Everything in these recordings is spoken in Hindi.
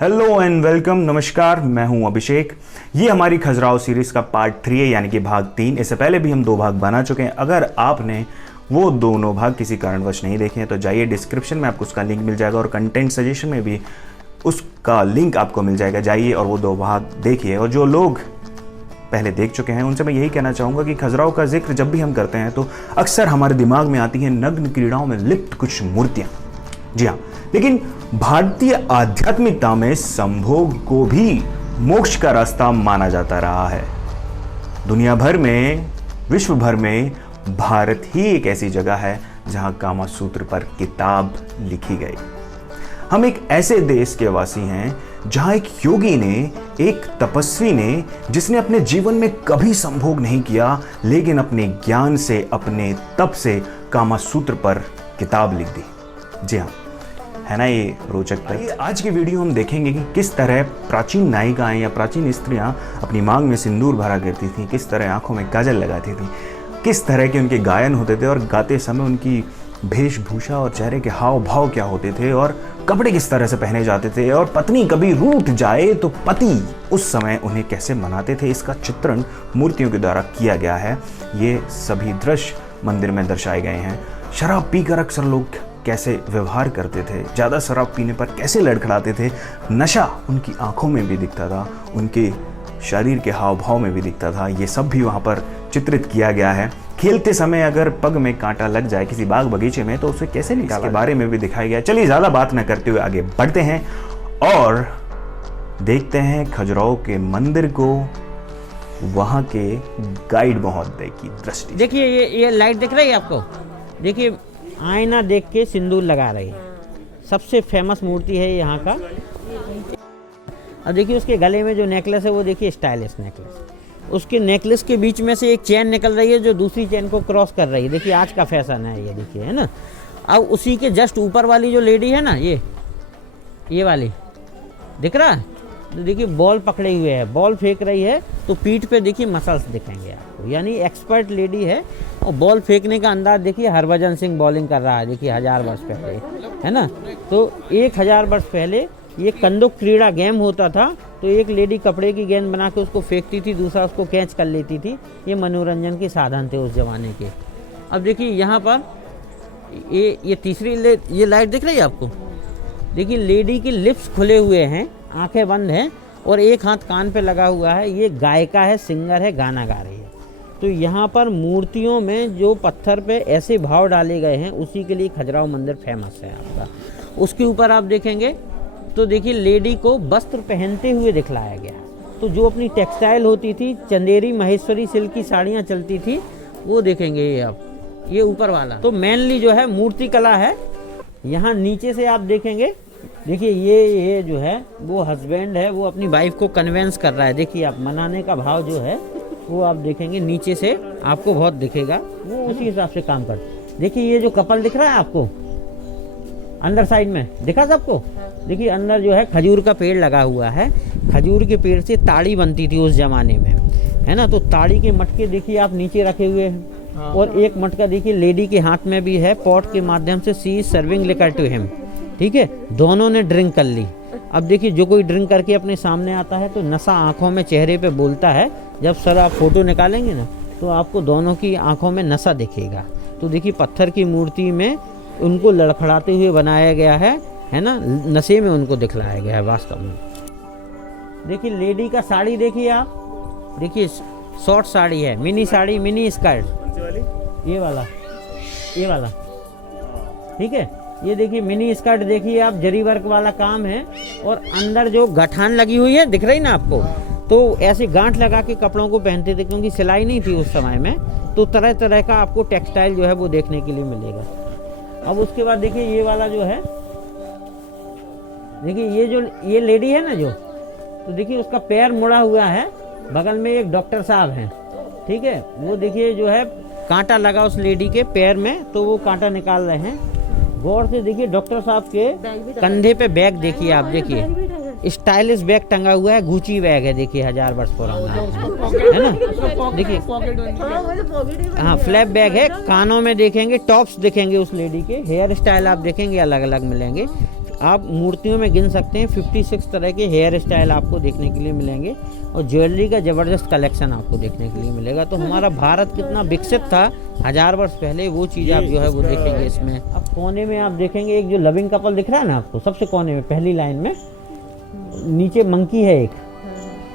हेलो एंड वेलकम, नमस्कार। मैं हूं अभिषेक। ये हमारी खजुराहो सीरीज का पार्ट 3 है, यानी कि भाग 3। इससे पहले भी हम 2 भाग बना चुके हैं। अगर आपने वो दोनों भाग किसी कारणवश नहीं देखे हैं तो जाइए, डिस्क्रिप्शन में आपको उसका लिंक मिल जाएगा और कंटेंट सजेशन में भी उसका लिंक आपको मिल जाएगा। जाइए और वो 2 भाग देखिए। और जो लोग पहले देख चुके हैं उनसे मैं यही कहना चाहूँगा कि खजुराहो का जिक्र जब भी हम करते हैं तो अक्सर हमारे दिमाग में आती हैं नग्न क्रीड़ाओं में लिप्त कुछ मूर्तियाँ। जी हाँ, लेकिन भारतीय आध्यात्मिकता में संभोग को भी मोक्ष का रास्ता माना जाता रहा है। दुनिया भर में, विश्व भर में भारत ही एक ऐसी जगह है जहां कामा सूत्र पर किताब लिखी गई। हम एक ऐसे देश के वासी हैं जहां एक योगी ने, एक तपस्वी ने, जिसने अपने जीवन में कभी संभोग नहीं किया, लेकिन अपने ज्ञान से, अपने तप से कामा सूत्र पर किताब लिख दी। जी हाँ, है ना ये रोचक तथ्य। आज की वीडियो हम देखेंगे कि किस तरह प्राचीन नायिकाएं या प्राचीन स्त्रियां अपनी मांग में सिंदूर भरा करती थी, किस तरह आंखों में काजल लगाती थी, किस तरह के उनके गायन होते थे और गाते समय उनकी वेशभूषा और चेहरे के हाव भाव क्या होते थे और कपड़े किस तरह से पहने जाते थे, और पत्नी कभी रूठ जाए तो पति उस समय उन्हें कैसे मनाते थे। इसका चित्रण मूर्तियों के द्वारा किया गया है। ये सभी दृश्य मंदिर में दर्शाए गए हैं। शराब पीकर अक्सर लोग कैसे व्यवहार करते थे, ज़्यादा शराब पीने पर कैसे लड़खड़ाते थे, नशा उनकी आंखों में भी दिखता था, उनके शरीर के हाव भाव में भी दिखता था। ये सब भी वहाँ पर चित्रित किया गया है। खेलते समय अगर पग में कांटा लग जाए किसी बाग बगीचे में तो उसे कैसे निकाला, के बारे में भी दिखाया गया। चलिए ज़्यादा बात न करते हुए आगे बढ़ते हैं और देखते हैं खजुराहो के मंदिर को, वहाँ के गाइड महोदय की दृष्टि। देखिए ये लाइट दिख रही है आपको। देखिए आईना देख के सिंदूर लगा रही है। सबसे फेमस मूर्ति है यहाँ का। और देखिए उसके गले में जो नेकलेस है वो देखिए स्टाइलिश नेकलेस। उसके नेकलेस के बीच में से एक चेन निकल रही है जो दूसरी चेन को क्रॉस कर रही है। देखिए आज का फैशन है ये, देखिए, है ना। अब उसी के जस्ट ऊपर वाली जो लेडी है ना, ये वाली दिख रहा है, तो देखिए बॉल पकड़े हुए है, बॉल फेंक रही है, तो पीठ पे देखिए मसल्स दिखेंगे आपको, यानी एक्सपर्ट लेडी है। और बॉल फेंकने का अंदाज देखिए, हरभजन सिंह बॉलिंग कर रहा है, देखिए 1000 वर्ष पहले, है ना। तो 1000 वर्ष पहले ये कंदुक क्रीड़ा गेम होता था। तो एक लेडी कपड़े की गेंद बना के उसको फेंकती थी, दूसरा उसको कैच कर लेती थी। ये मनोरंजन के साधन थे उस जमाने के। अब देखिए यहाँ पर ये तीसरी ये लाइट दिख रही है आपको। देखिए लेडी की लिप्स खुले हुए हैं, आंखें बंद हैं और एक हाथ कान पे लगा हुआ है। ये गायिका है, सिंगर है, गाना गा रही है। तो यहाँ पर मूर्तियों में जो पत्थर पे ऐसे भाव डाले गए हैं, उसी के लिए खजुराहो मंदिर फेमस है आपका। उसके ऊपर आप देखेंगे तो देखिए लेडी को वस्त्र पहनते हुए दिखलाया गया। तो जो अपनी टेक्सटाइल होती थी, चंदेरी महेश्वरी सिल्क की साड़ियाँ चलती थी, वो देखेंगे ये आप, ये ऊपर वाला। तो मेनली जो है मूर्ति कला है। यहाँ नीचे से आप देखेंगे, देखिए ये जो है वो हस्बैंड है, वो अपनी वाइफ को कन्वेंस कर रहा है। देखिए आप, मनाने का भाव जो है वो आप देखेंगे नीचे से आपको बहुत दिखेगा, वो उसी हिसाब से काम करते। देखिए ये जो कपल दिख रहा है आपको अंदर साइड में, दिखा सबको। देखिए अंदर जो है खजूर का पेड़ लगा हुआ है। खजूर के पेड़ से ताड़ी बनती थी उस जमाने में, है ना। तो ताड़ी के मटके देखिए आप नीचे रखे हुए हैं। और एक मटका देखिए लेडी के हाथ में भी है, पॉट के माध्यम से she is serving liquor to him. ठीक है, दोनों ने ड्रिंक कर ली। अब देखिए जो कोई ड्रिंक करके अपने सामने आता है तो नशा आंखों में, चेहरे पे बोलता है। जब सर आप फोटो निकालेंगे ना तो आपको दोनों की आंखों में नशा दिखेगा। तो देखिए पत्थर की मूर्ति में उनको लड़खड़ाते हुए बनाया गया है ना, नशे में उनको दिखलाया गया है वास्तव में। देखिए लेडी का साड़ी देखिए आप, देखिए शॉर्ट साड़ी है, मिनी साड़ी, मिनी स्कर्ट, ये वाला, ठीक है। ये देखिए मिनी स्कर्ट देखिए आप, जरी वर्क वाला काम है। और अंदर जो गठान लगी हुई है, दिख रही ना आपको, तो ऐसे गांठ लगा के कपड़ों को पहनते थे, क्योंकि सिलाई नहीं थी उस समय में। तो तरह तरह का आपको टेक्सटाइल जो है वो देखने के लिए मिलेगा। अब उसके बाद देखिए ये वाला जो है, देखिए ये लेडी है ना जो, तो देखिए उसका पैर मुड़ा हुआ है, बगल में एक डॉक्टर साहब हैं, ठीक है। वो देखिए जो है कांटा लगा उस लेडी के पैर में, तो वो कांटा निकाल रहे हैं। गौर से देखिए डॉक्टर साहब के कंधे पे बैग देखिए आप, देखिए स्टाइलिश बैग टंगा हुआ है, गुची बैग है, देखिए 1000 वर्ष पुराना है ना। देखिए हाँ, फ्लैप बैग है। कानों में देखेंगे टॉप्स दिखेंगे उस लेडी के, हेयर स्टाइल आप देखेंगे अलग अलग मिलेंगे। आप मूर्तियों में गिन सकते हैं 56 तरह के हेयर स्टाइल आपको देखने के लिए मिलेंगे और ज्वेलरी का ज़बरदस्त कलेक्शन आपको देखने के लिए मिलेगा। तो हमारा भारत कितना विकसित था 1000 वर्ष पहले, वो चीज़ आप जो है वो देखेंगे इसमें। अब कोने में आप देखेंगे एक जो लविंग कपल दिख रहा है ना आपको, सबसे कोने में पहली लाइन में नीचे मंकी है एक,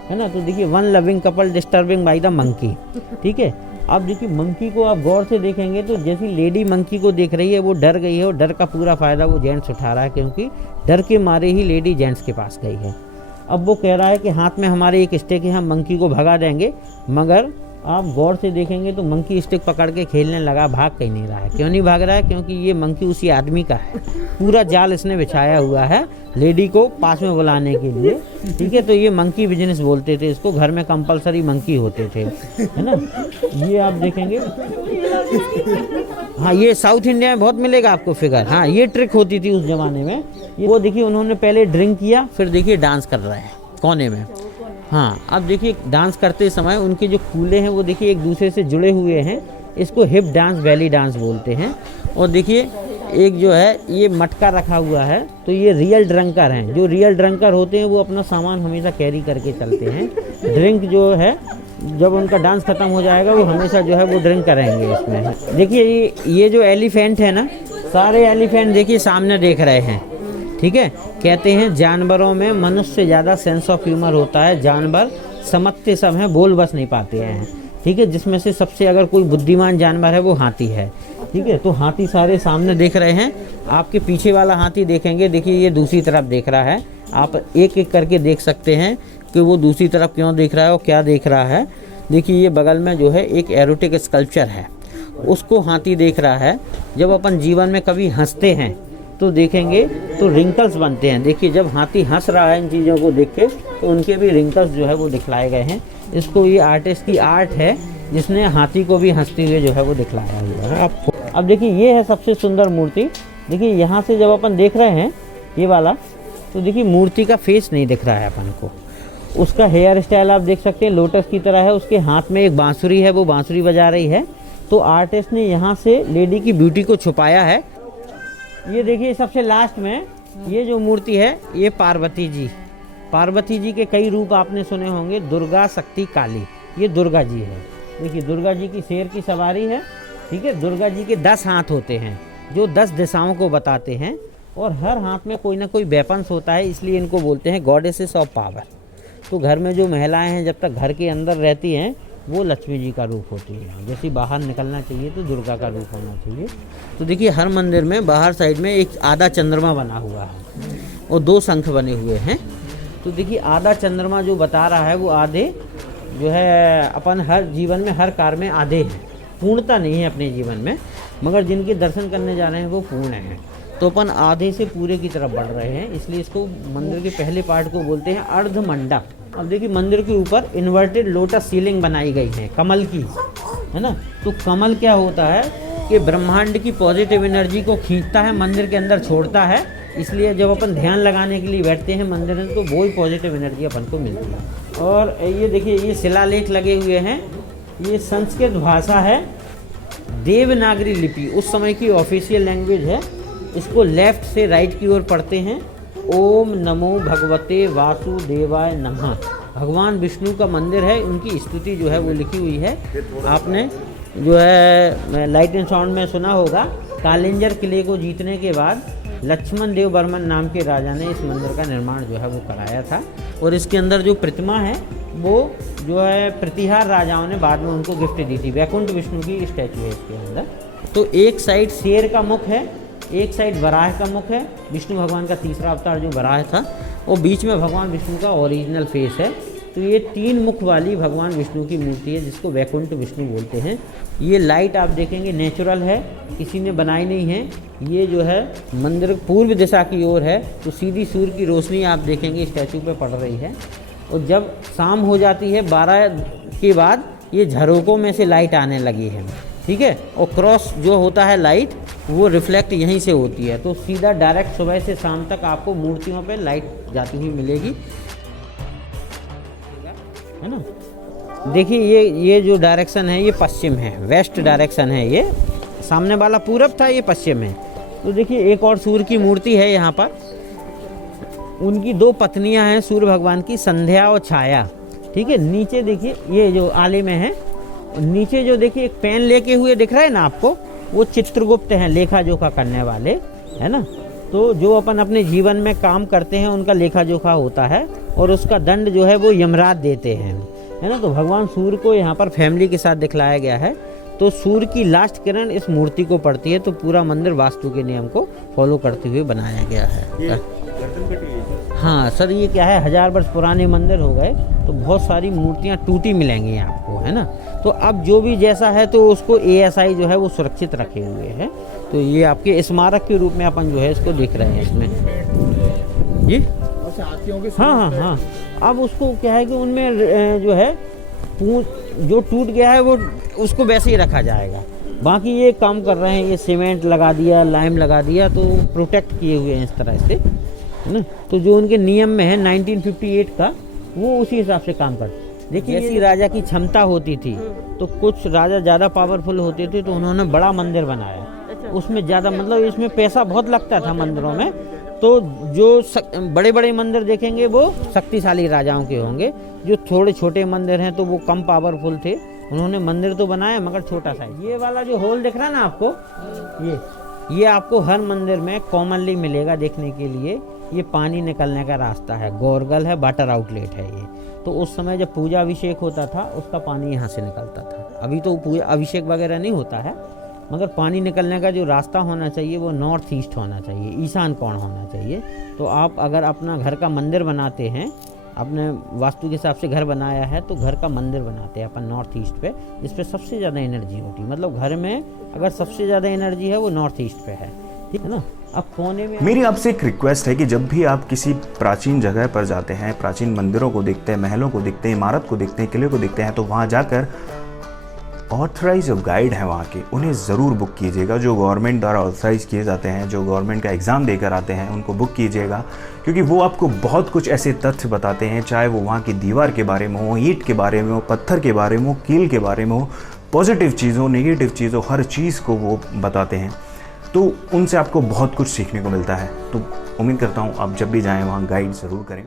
है ना। तो देखिए, one loving couple disturbing by the monkey, ठीक है। अब देखिए मंकी को आप गौर से देखेंगे तो जैसी लेडी मंकी को देख रही है वो डर गई है, और डर का पूरा फ़ायदा वो जेंट्स उठा रहा है, क्योंकि डर के मारे ही लेडी जेंट्स के पास गई है। अब वो कह रहा है कि हाथ में हमारे एक स्टिक है, हम मंकी को भगा देंगे, मगर आप गौर से देखेंगे तो मंकी स्टिक पकड़ के खेलने लगा, भाग कहीं नहीं रहा है। क्यों नहीं भाग रहा है? क्योंकि ये मंकी उसी आदमी का है, पूरा जाल इसने बिछाया हुआ है लेडी को पास में बुलाने के लिए, ठीक है। तो ये मंकी बिजनेस बोलते थे इसको, घर में कंपलसरी मंकी होते थे, है ना। ये आप देखेंगे, हाँ ये साउथ इंडिया में बहुत मिलेगा आपको फिगर। हाँ ये ट्रिक होती थी उस ज़माने में। वो देखिए उन्होंने पहले ड्रिंक किया, फिर देखिए डांस कर रहे हैं कोने में। हाँ अब देखिए डांस करते समय उनके जो कूल्हे हैं वो देखिए एक दूसरे से जुड़े हुए हैं, इसको हिप डांस, बेली डांस बोलते हैं। और देखिए एक जो है ये मटका रखा हुआ है, तो ये रियल ड्रंकर हैं। जो रियल ड्रंकर होते हैं वो अपना सामान हमेशा कैरी करके चलते हैं। ड्रिंक जो है जब उनका डांस खत्म हो जाएगा वो हमेशा जो है वो ड्रिंक करेंगे इसमें। देखिए ये जो एलिफेंट है ना, सारे एलिफेंट देखिए सामने देख रहे हैं, ठीक है। कहते हैं जानवरों में मनुष्य से ज़्यादा सेंस ऑफ ह्यूमर होता है, जानवर समझते सब हैं, बोल बस नहीं पाते हैं, ठीक है। जिसमें से सबसे अगर कोई बुद्धिमान जानवर है वो हाथी है, ठीक है। तो हाथी सारे सामने देख रहे हैं। आपके पीछे वाला हाथी देखेंगे, देखिए ये दूसरी तरफ देख रहा है। आप एक एक करके देख सकते हैं कि वो दूसरी तरफ क्यों देख रहा है और क्या देख रहा है। देखिए ये बगल में जो है एक एरोटिक स्कल्पचर है, उसको हाथी देख रहा है। जब अपन जीवन में कभी हंसते हैं तो देखेंगे तो रिंकल्स बनते हैं। देखिए जब हाथी हंस रहा है इन चीज़ों को देख के तो उनके भी रिंकल्स जो है वो दिखलाए गए हैं। इसको ये आर्टिस्ट की आर्ट है जिसने हाथी को भी हंसते हुए जो है वो दिखलाया हुआ है आपको। अब देखिए ये है सबसे सुंदर मूर्ति। देखिए यहाँ से जब अपन देख रहे हैं ये वाला, तो देखिए मूर्ति का फेस नहीं दिख रहा है अपन को। उसका हेयर स्टाइल आप देख सकते हैं लोटस की तरह है, उसके हाथ में एक बांसुरी है, वो बांसुरी बजा रही है। तो आर्टिस्ट ने यहाँ से लेडी की ब्यूटी को छुपाया है। ये देखिए सबसे लास्ट में ये जो मूर्ति है ये पार्वती जी। पार्वती जी के कई रूप आपने सुने होंगे, दुर्गा, शक्ति, काली। ये दुर्गा जी है। देखिए दुर्गा जी की शेर की सवारी है, ठीक है। दुर्गा जी के 10 हाथ होते हैं जो 10 दिशाओं को बताते हैं, और हर हाथ में कोई ना कोई वेपन्स होता है, इसलिए इनको बोलते हैं गॉडेसेस ऑफ पावर। तो घर में जो महिलाएं हैं जब तक घर के अंदर रहती हैं वो लक्ष्मी जी का रूप होती है। जैसे बाहर निकलना चाहिए तो दुर्गा का रूप होना चाहिए। तो देखिए हर मंदिर में बाहर साइड में एक आधा चंद्रमा बना हुआ है और 2 शंख बने हुए हैं। तो देखिए आधा चंद्रमा जो बता रहा है वो आधे जो है अपन हर जीवन में हर कार्य में आधे हैं, पूर्णता नहीं है अपने जीवन में, मगर जिनके दर्शन करने जा रहे हैं वो पूर्ण हैं। तो अपन आधे से पूरे की तरफ बढ़ रहे हैं, इसलिए इसको मंदिर के पहले पार्ट को बोलते हैं अर्ध मंडप। अब देखिए मंदिर के ऊपर इन्वर्टेड लोटस सीलिंग बनाई गई है कमल की, है ना। तो कमल क्या होता है कि ब्रह्मांड की पॉजिटिव एनर्जी को खींचता है, मंदिर के अंदर छोड़ता है। इसलिए जब अपन ध्यान लगाने के लिए बैठते हैं मंदिर में तो वो ही पॉजिटिव एनर्जी अपन को मिलती है। और ये देखिए ये शिलालेख लगे हुए हैं, ये संस्कृत भाषा है, देवनागरी लिपि उस समय की ऑफिशियल लैंग्वेज है। इसको लेफ्ट से राइट की ओर पढ़ते हैं। ओम नमो भगवते वासुदेवाय नमः। भगवान विष्णु का मंदिर है, उनकी स्तुति जो है वो लिखी हुई है। आपने जो है लाइट एंड साउंड में सुना होगा, कालिंजर किले को जीतने के बाद लक्ष्मण देव बर्मन नाम के राजा ने इस मंदिर का निर्माण जो है वो कराया था। और इसके अंदर जो प्रतिमा है वो जो है प्रतिहार राजाओं ने बाद में उनको गिफ्ट दी थी। वैकुंठ विष्णु की स्टैचू है इसके अंदर। तो एक साइड शेर का मुख है, एक साइड वराह का मुख है, विष्णु भगवान का तीसरा अवतार जो वराह था, और बीच में भगवान विष्णु का ओरिजिनल फेस है। तो ये 3 मुख वाली भगवान विष्णु की मूर्ति है जिसको वैकुंठ विष्णु बोलते हैं। ये लाइट आप देखेंगे नेचुरल है, किसी ने बनाई नहीं है। ये जो है मंदिर पूर्व दिशा की ओर है, तो सीधी सूर्य की रोशनी आप देखेंगे स्टैचू पे पड़ रही है। और जब शाम हो जाती है 12 के बाद ये झरोकों में से लाइट आने लगी है, ठीक है। और क्रॉस जो होता है लाइट वो रिफ्लेक्ट यहीं से होती है, तो सीधा डायरेक्ट सुबह से शाम तक आपको मूर्तियों पे लाइट जाती हुई मिलेगी, है ना। देखिए ये जो डायरेक्शन है ये पश्चिम है, वेस्ट डायरेक्शन है। ये सामने वाला पूरब था, ये पश्चिम है। तो देखिए एक और सूर्य की मूर्ति है यहाँ पर, उनकी 2 पत्नियां हैं सूर्य भगवान की, संध्या और छाया। ठीक है, नीचे देखिए ये जो आले में है, नीचे जो देखिए एक पेन लेके हुए दिख रहा है ना आपको, वो चित्रगुप्त हैं, लेखा जोखा करने वाले, है ना। तो जो अपन अपने जीवन में काम करते हैं उनका लेखा जोखा होता है और उसका दंड जो है वो यमराज देते हैं, है ना। तो भगवान सूर्य को यहाँ पर फैमिली के साथ दिखलाया गया है। तो सूर्य की लास्ट किरण इस मूर्ति को पड़ती है। तो पूरा मंदिर वास्तु के नियम को फॉलो करते हुए बनाया गया है। हाँ सर, ये क्या है, 1000 वर्ष पुराने मंदिर हो गए तो बहुत सारी मूर्तियाँ टूटी मिलेंगी आपको, है ना। तो अब जो भी जैसा है तो उसको ASI जो है वो सुरक्षित रखे हुए हैं। तो ये आपके स्मारक के रूप में अपन जो है इसको देख रहे हैं इसमें जी। हाँ। अब उसको क्या है कि उनमें जो है जो टूट गया है वो उसको वैसे ही रखा जाएगा। बाकी ये काम कर रहे हैं, ये सीमेंट लगा दिया, लाइम लगा दिया, तो प्रोटेक्ट किए हुए हैं इस तरह से, है ना। तो जो उनके नियम में है 1958 का, वो उसी हिसाब से काम करते। देखिए जैसी राजा की क्षमता होती थी तो कुछ राजा ज़्यादा पावरफुल होते थे तो उन्होंने बड़ा मंदिर बनाया, उसमें ज़्यादा मतलब इसमें पैसा बहुत लगता था मंदिरों में। तो जो बड़े बड़े मंदिर देखेंगे वो शक्तिशाली राजाओं के होंगे, जो थोड़े छोटे मंदिर हैं तो वो कम पावरफुल थे। उन्होंने मंदिर तो बनाया मगर छोटा सा। ये वाला जो होल दिख रहा है ना आपको, ये आपको हर मंदिर में कॉमनली मिलेगा देखने के लिए। ये पानी निकलने का रास्ता है, गोरगल है, वाटर आउटलेट है ये। तो उस समय जब पूजा अभिषेक होता था उसका पानी यहाँ से निकलता था। अभी तो पूजा अभिषेक वगैरह नहीं होता है, मगर पानी निकलने का जो रास्ता होना चाहिए वो नॉर्थ ईस्ट होना चाहिए, ईशान कोण होना चाहिए। तो आप अगर अपना घर का मंदिर बनाते हैं, अपने वास्तु के हिसाब से घर बनाया है तो घर का मंदिर बनाते हैं अपन नॉर्थ ईस्ट पे, जिस पे सबसे ज़्यादा एनर्जी होती है। मतलब घर में अगर सबसे ज़्यादा एनर्जी है वो नॉर्थ ईस्ट पे है, ठीक है ना। अब कोने में मेरी आपसे एक रिक्वेस्ट है कि जब भी आप किसी प्राचीन जगह पर जाते हैं, प्राचीन मंदिरों को देखते हैं, महलों को देखते हैं, इमारत को देखते हैं, किले को देखते हैं, तो वहाँ जाकर ऑथराइज जो गाइड हैं वहाँ के, उन्हें ज़रूर बुक कीजिएगा। जो गवर्नमेंट द्वारा ऑथराइज किए जाते हैं, जो गवर्नमेंट का एग्ज़ाम देकर आते हैं, उनको बुक कीजिएगा, क्योंकि वो आपको बहुत कुछ ऐसे तथ्य बताते हैं, चाहे वो वहाँ की दीवार के बारे में हो, ईंट के बारे में हो, पत्थर के बारे में हो, कील के बारे में हो, पॉजिटिव चीज़ों, नेगेटिव चीज़ों, हर चीज़ को वो बताते हैं। तो उनसे आपको बहुत कुछ सीखने को मिलता है। तो उम्मीद करता हूँ आप जब भी जाएँ वहाँ गाइड ज़रूर करें।